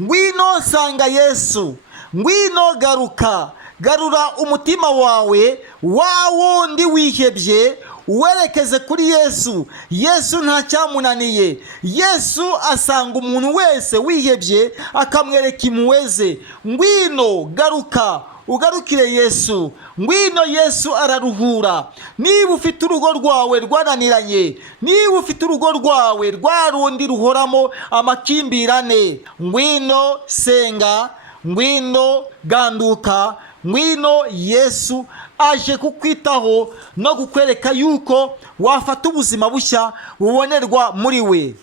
ngwino nsanga Yesu, ngwino garuka, garura umutima wawe wa wundi wihebye werekeze kuri Yesu. Yesu nta cyamunaniye. Yesu asanga umuntu wese wihebye akamwereka impuhwe ze. Ngwino garuka ugarukire Yesu, ngwino Yesu araruhura. Niba ufite urugo rwawe rwananiranye, niba ufite urugo rwawe rwa rundi ruhoramo amakimbirane, ngwino senga, ngwino ganduka, ngwino Yesu aje kukwitaho no kukwereka yuko wafata ubuzima bushya bubonerwa muri we.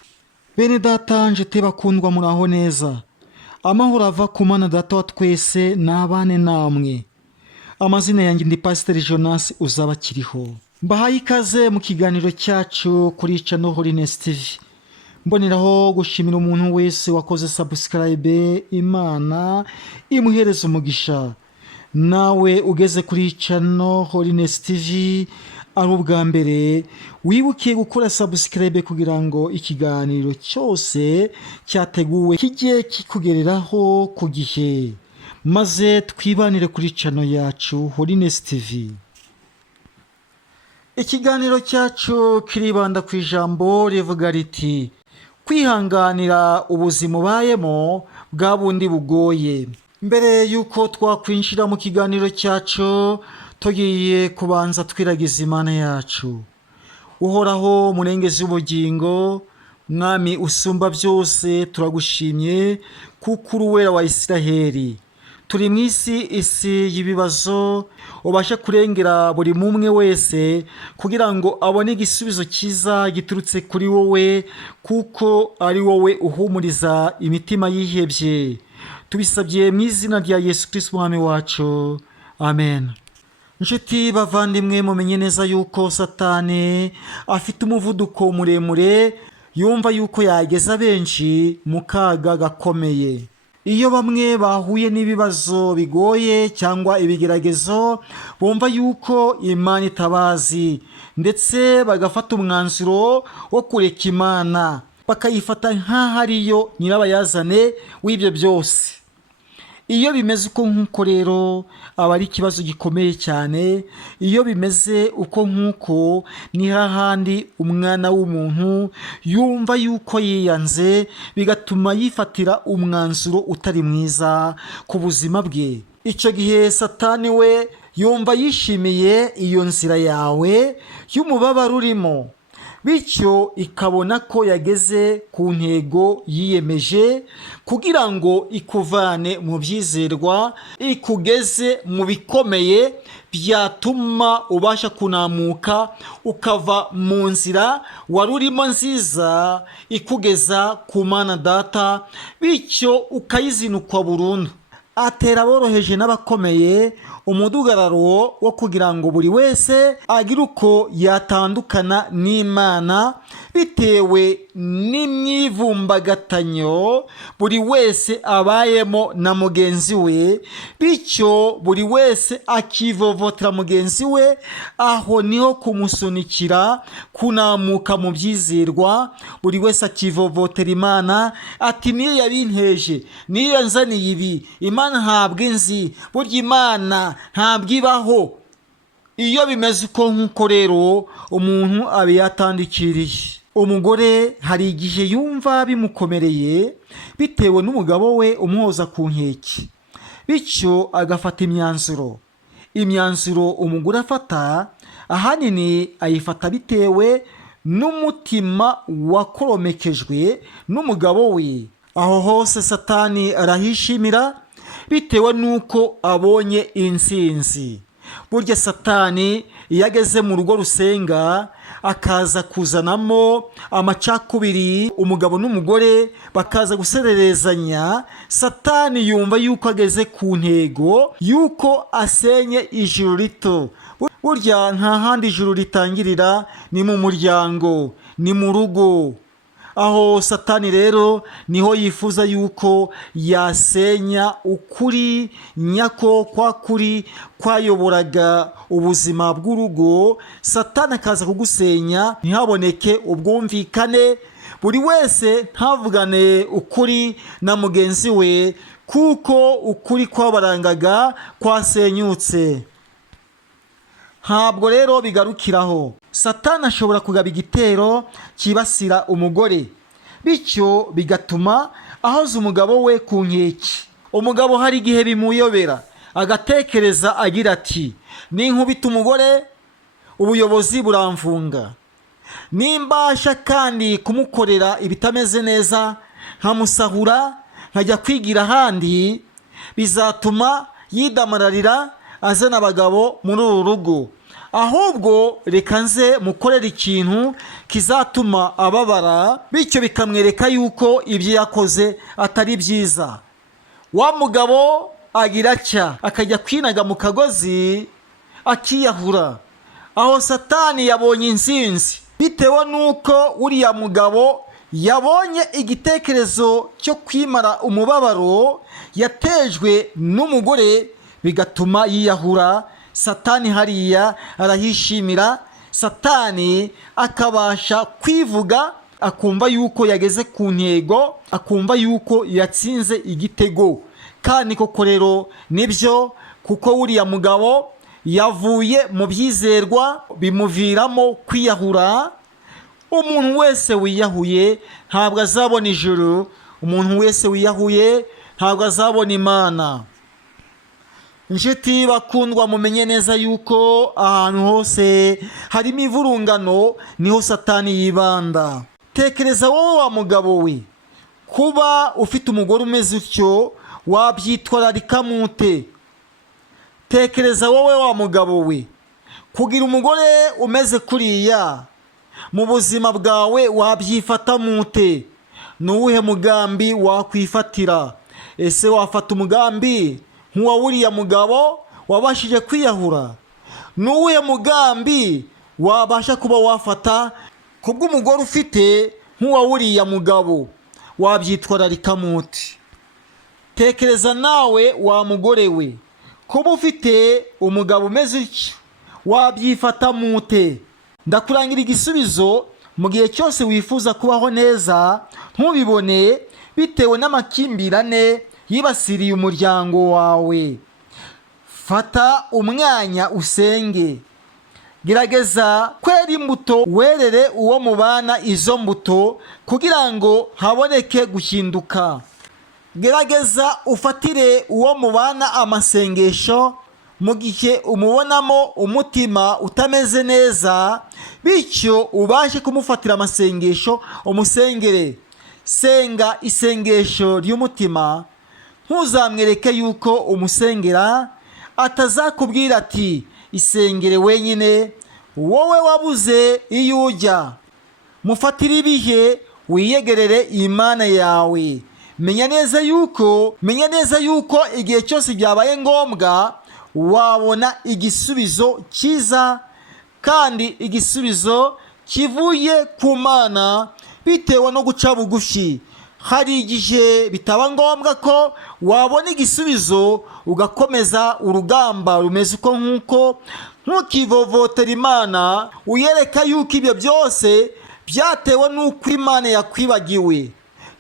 Bene data njete bakundwa, muraho neza. Amahoro ava ku Mana Data wa twese n'abane namwe. Amazina yanjye ndi Pasiteri Jonas Uzabakiriho. Mbahaye ikaze mu kiganiro cyacu kuri channel Holiness TV. Mboneraho gushimira umuntu wese wakoze subscribe, Imana imuhereza umugisha. Nawe ugeze kuri channel Holiness TV ari ubwa mbere, wibuke gukora subscribe kugira ngo ikiganiro cyose cyateguwe kijye kikugereraho ku gihe, maze twibanire kuri channel yacu Holiness TV. Ikiganiro cyacu kiribanda ku ijambo rivuga riti kwihanganira ubuzima ubayemo bwa bundi bugoye. Mbere yuko twakwinjira mu kiganiro cyacu, tugiye kubanza twiragiza Imana yacu. Uhoraho murengezi w'ubugingo, mwami usumba byose, turagushimye kuko uri uwera wa Isiraheli. Turi mu isi y'ibibazo, ubasha kurengera buri mumwe wese kugira ngo abone igisubizo cyiza giturutse kuri wowe, kuko ari wowe uhumuriza imitima yihebye. Tubisabye mu izina rya Yesu Kristo Umwami wacu, amen. Nshuti bavandimwe, mumenye neza yuko Satani afite umuvuduko muremure, yumva yuko yageza benshi mu kaga gakomeye. Iyo bamwe bahuye n'ibibazo bigoye cyangwa ibigeragezo, bumva yuko Imana itabazi, ndetse bagafata umwanzuro wo kureka Imana, bakayifata nk'aho ariyo nyirabayazane w'ibyo byose. Iyo bimeze uko nk'uko rero aba ari ikibazo gikomeye cyane. Iyo bimeze uko nk'uko, ni hahandi umwana w'umuntu yumva yuko yiyanze, bigatuma yifatira umwanzuro utari mwiza ku buzima bwe. Icyo gihe Satani we yumva yishimiye iyo nzira yawe y'umubabaro urimo, bityo ikabona ko yageze ku ntego yiyemeje kugira ngo ikuvane mu byizerwa, ikugeze mu bikomeye byatuma ubasha kunamuka ukava mu nzira wari urimo nziza ikugeza ku Mana Data, bityo ukayizinukwa burundu. Atera aboroheje n'abakomeye umudugararo wo kugira ngo buri wese agire uko yatandukana n'Imana bitewe n'imyivumbagatanyo buri wese abayemo na mugenzi we, bityo buri wese akivovotera mugenzi we. Aho niho kumusunikira kunamuka mu byizerwa. Buri wese akivovotera Imana ati niyo yabinteje, niyo yanzaniye ibi, Imana ntabwo inzi, burya Imana ntabwo ibaho. Iyo bimeze uko nk'uko rero, umuntu aba yatandikiriye. Umugore hari igihe yumva bimukomereye bitewe n'umugabo we umuhoza ku nkeke, bityo agafata imyanzuro umugore afata ahanini ayifata bitewe n'umutima wakoromekejwe n'umugabo we. Aho hose Satani arahishimira bitewe n'uko abonye intsinzi. Burya Satani iyo ageze mu rugo rusenga, akaza kuzanamo amacakubiri, umugabo n'umugore bakaza gusererezanya, Satani yumva yuko ageze ku ntego yuko asenye ijuru rito. Burya nta handi ijuru ritangirira, ni mu muryango, ni mu rugo. Aho Satani rero niho yifuza yuko yasenya ukuri nyako, kwa kuri kwayoboraga ubuzima bw'urugo. Satani akaza kugusenya, ntihaboneke ubwumvikane buri wese ntavugane ukuri na mugenzi we, kuko ukuri kwabarangaga kwasenyutse. Ntabwo rero bigarukiraho. Satani ashobora kugaba igitero kibasira umugore, bityo bigatuma ahoza umugabo we ku nkeke. Umugabo hari igihe bimuyobera, agatekereza agira ati, ninkubita umugore ubuyobozi buramfunga, nimbasha kandi kumukorera ibitameze neza nkamusahura nkajya kwigira ahandi, bizatuma yidamararira azana abagabo muri uru rugo. Ahubwo reka nze mukorera ikintu kizatuma ababara, bityo bikamwereka yuko ibyo yakoze atari byiza. Wa mugabo agira atya, akajya kwinaga mu kagozi akiyahura. Aho Satani yabonye intsinzi, bitewe nuko uriya mugabo yabonye igitekerezo cyo kwimara umubabaro yatejwe n'umugore, bigatuma yiyahura. Satani hariya arahishimira. Satani akabasha kwivuga, akumva yuko yageze ku ntego, akumva yuko yatsinze igitego. Kandi koko rero nibyo, kuko uriya mugabo yavuye mu byizerwa bimuviramo kwiyahura. Umuntu wese wiyahuye ntabwo azabona ijuru, umuntu wese wiyahuye ntabwo azabona Imana. Inshuti bakundwa, mumenye neza yuko ahantu hose harimo ivurungano niho Satani yibanda. Tekereza wowe wa mugabo we, kuba ufite umugore umeze utyo wabyitwararika mute? Tekereza wowe wa mugabo we, kugira umugore umeze kuriya mu buzima bwawe wabyifata mute? Nuwuhe mugambi wakwifatira? Ese wafata umugambi nk'uwa uriya mugabo wabashije kwiyahura? Nuwuhe mugambi wabasha kuba wafata kubw'umugore ufite nk'uwa uriya mugabo? Wabyitwararika mute? Tekereza nawe wa mugore we, kuba ufite umugabo umeze utyo wabyifata mute? Ndakurangira igisubizo mu gihe cyose wifuza kubaho neza ntubibone, bitewe n'amakimbirane yibasiriye umuryango wawe. Fata umwanya usenge. Gerageza kwera imbuto, werere uwo mubana izo mbuto kugira ngo haboneke guhinduka. Gerageza ufatire uwo mubana amasengesho mu gihe umubonamo umutima utameze neza, bityo ubashe kumufatira amasengesho umusengere. Senga isengesho ry'umutima, ntuzamwereke yuko umusengera atazakubwira ati isengere wenyine, wowe wabuze iyo ujya. Mufatire ibihe, wiyegerere Imana yawe. Menya neza yuko igihe cyose byabaye ngombwa wabona igisubizo cyiza, kandi igisubizo kivuye ku Mana, bitewe no guca bugufi. Hari igihe bitaba ngombwa ko wabona igisubizo ugakomeza urugamba rumeze uko nk'uko, ntukivovotera Imana uyereka yuko ibyo byose byatewe n'uko Imana yakwibagiwe,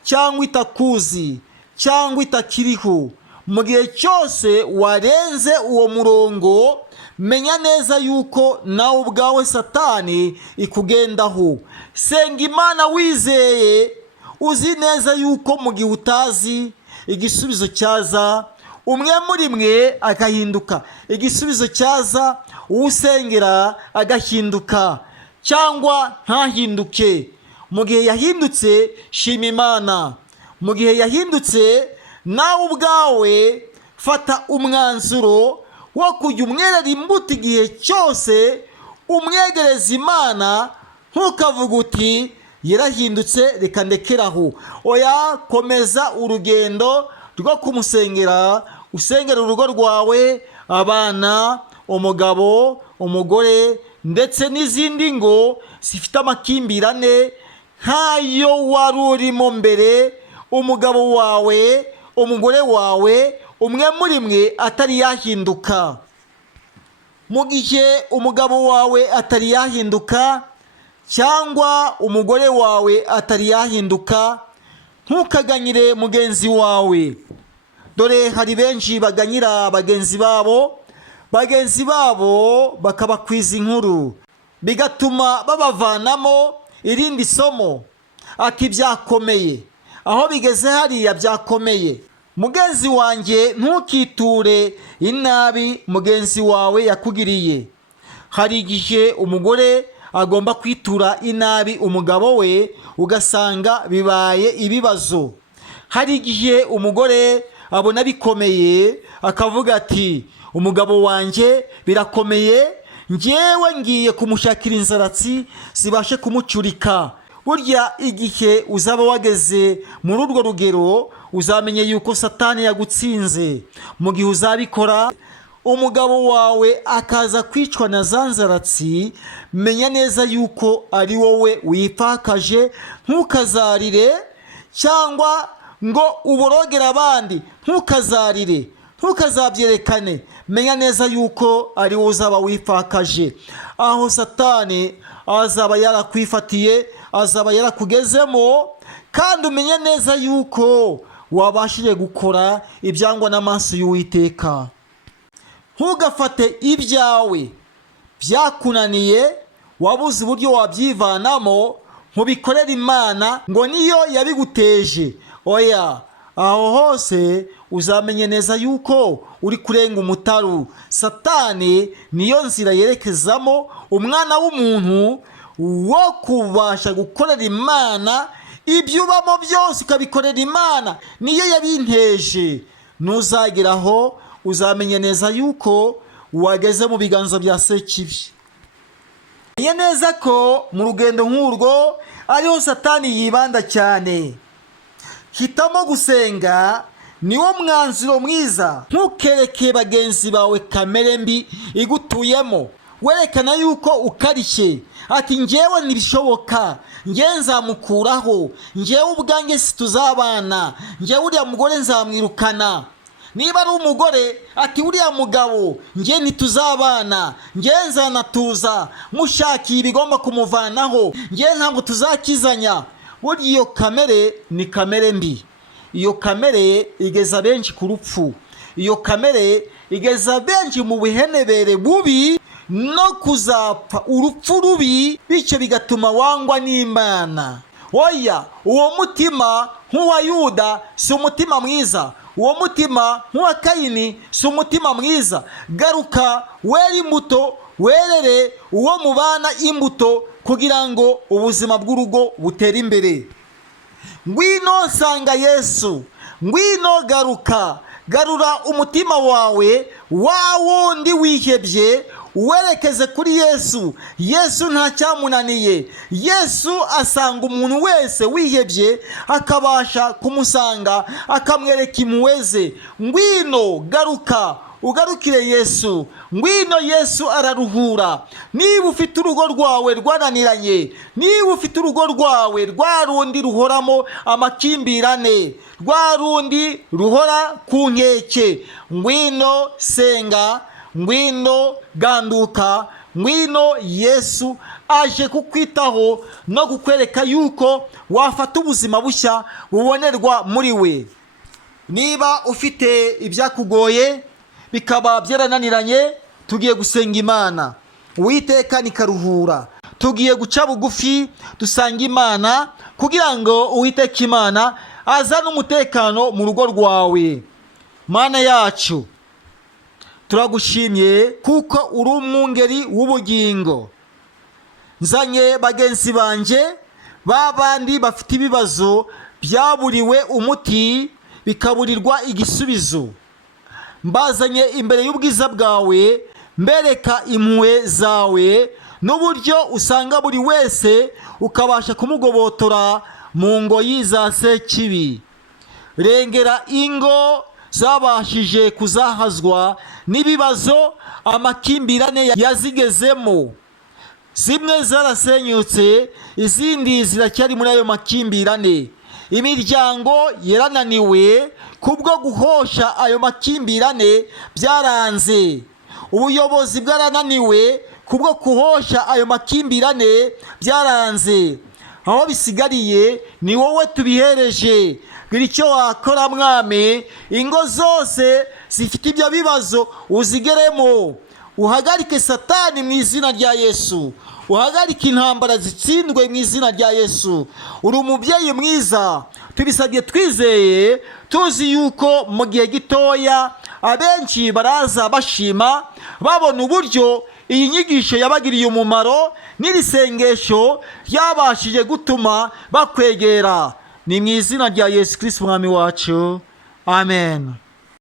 cyangwa itakuzi, cyangwa itakiriho. Mu gihe cyose warenze uwo murongo, menya neza yuko nawe ubwawe Satani ikugendaho. Senga Imana wizeye, uzi neza yuko mu gihe utazi igisubizo cyaza, umwe muri mwe agahinduka. Igisubizo cyaza uwusengera agahinduka, cyangwa ntahinduke. Mu gihe yahindutse, shima Imana. Mu gihe yahindutse, nawe ubwawe fata umwanzuro wo kujya umwerera imbuto igihe cyose, umwegereza Imana. Ntukavuga uti yarahindutse reka ndekeraho. Oya, komeza urugendo rwo kumusengera. Usengera urugo rwawe, abana, umugabo, umugore, ndetse n'izindi ngo zifite amakimbirane nk'ayo wari urimo mbere. Umugabo wawe, umugore wawe, umwe muri mwe atari yahinduka. Mu gihe umugabo wawe atari yahinduka, cyangwa umugore wawe atari yahinduka, ntukaganyire mugenzi wawe. Dore hari benshi baganyira bagenzi babo bakabakwiza inkuru, bigatuma babavanamo irindi somo, ati byakomeye, aho bigeze hariya byakomeye. Mugenzi wanjye, ntukiture inabi mugenzi wawe yakugiriye. Hari igihe umugore agomba kwitura inabi umugabo we, ugasanga bibaye ibibazo. Hari igihe umugore abona bikomeye, akavuga ati umugabo wanjye birakomeye, njyewe ngiye kumushakira inzaratsi zibashe kumucurika. Burya igihe uzaba wageze muri urwo rugero, uzamenye yuko Satani yagutsinze. Mu gihe uzabikora umugabo wawe akaza kwicwa na za nzaratsi, menya neza yuko ari wowe wipfakaje. Ntukazarire cyangwa ngo uborogere abandi, ntukazarire, ntukazabyerekane. Menya neza yuko ari wowe uzaba wipfakaje. Aho Satani azaba yarakwifatiye, azaba yarakugezemo, kandi umenye neza yuko wabashije gukora ibyangwa n'amaso y'Uwiteka. Ntugafate ibyawe byakunaniye, wabuze uburyo wabyivanamo, ntubikorere Imana ngo niyo yabiguteje. Oya, aho hose uzamenye neza yuko uri kurenga umutaru. Satani niyo nzira yerekezamo umwana w'umuntu wo kubasha gukorera Imana. Ibyo ubamo byose ukabikorera Imana, niyo yabinteje. Ntuzageraho, uzamenye neza yuko wageze mu biganza bya Sekibi. Menye neza ko mu rugendo nk'urwo ariho Satani yibanda cyane. Hitamo gusenga, niwo mwanzuro mwiza. Ntukereke bagenzi bawe kamere mbi igutuyemo. Werekana yuko ukarishye, ati njyewe ntibishoboka, njyewe nzamukuraho, njyewe ubwanjye situzabana, njyewe uriya mugore nzamwirukana. Niba ari umugore, ati uriya mugabo njye ntituzabana, njye nzanatuza, mushakiye ibigomba kumuvanaho, njye ntabwo tuzakizanya. Burya iyo kamere ni kamere mbi. Iyo kamere igeza benshi ku rupfu. Iyo kamere igeza benshi mu buhenebere bubi no kuzapfa urupfu rubi, bityo bigatuma wangwa n'Imana. Oya, uwo mutima nk'uwa Yuda si umutima mwiza. Uwo mutima nk'uwa Kayini si umutima mwiza. Garuka were imbuto, werere uwo mubana imbuto, kugira ngo ubuzima bw'urugo butere imbere. Ngwino nsanga Yesu, ngwino garuka, garura umutima wawe, wa wundi wihebye, werekeze kuri Yesu. Yesu nta cyamunaniye. Yesu asanga umuntu wese wihebye, akabasha kumusanga, akamwereka impuhwe ze. Ngwino garuka, ugarukire Yesu. Ngwino, Yesu araruhura. Niba ufite urugo rwawe rwananiranye, niba ufite urugo rwawe rwa rundi ruhoramo amakimbirane, rwa rundi ruhora ku nkeke, ngwino senga, ngwino ganduka, ngwino Yesu aje kukwitaho no kukwereka yuko wafata ubuzima bushya bubonerwa muri we. Niba ufite ibyakugoye bikaba byarananiranye, tugiye gusenga Imana. Uwiteka nikaruhura. Tugiye guca bugufi dusanga Imana, kugira ngo Uwiteka Imana azane umutekano mu rugo rwawe. Mana yacu, turagushimye kuko uri umwungeri w'ubugingo. Nzanye bagenzi banje, babandi bafite ibibazo byaburiwe umuti, bikaburirwa igisubizo. Mbazanye imbere y'ubwiza bwawe, mbereka impuhwe zawe n'uburyo usanga buri wese ukabasha kumugobotora mu ngoyi za Sekibi. Rengera ingo zabashije kuzahazwa n'ibibazo, amakimbirane yazigezemo. Zimwe zarasenyutse, izindi ziracyari muri ayo makimbirane. Imiryango yarananiwe kubwo guhosha ayo makimbirane, byaranze. Ubuyobozi bwarananiwe kubwo kuhosha ayo makimbirane byaranze. Aho bisigariye ni wowe tubihereje. Gira icyo wakora mwami, ingo zose zifite ibyo bibazo uzigeremo. Uhagarike Satani mu izina rya Yesu. Uhagarike intambara zitsindwe mu izina rya Yesu. Uri umubyeyi mwiza, tubisabye twizeye, tuzi yuko mu gihe gitoya abenshi baraza bashima, babona uburyo iyi nyigisho yabagiriye umumaro, n'iri sengesho ryabashije gutuma bakwegera. Ni mu izina rya Yesu Kristo umwami wacu. Amen.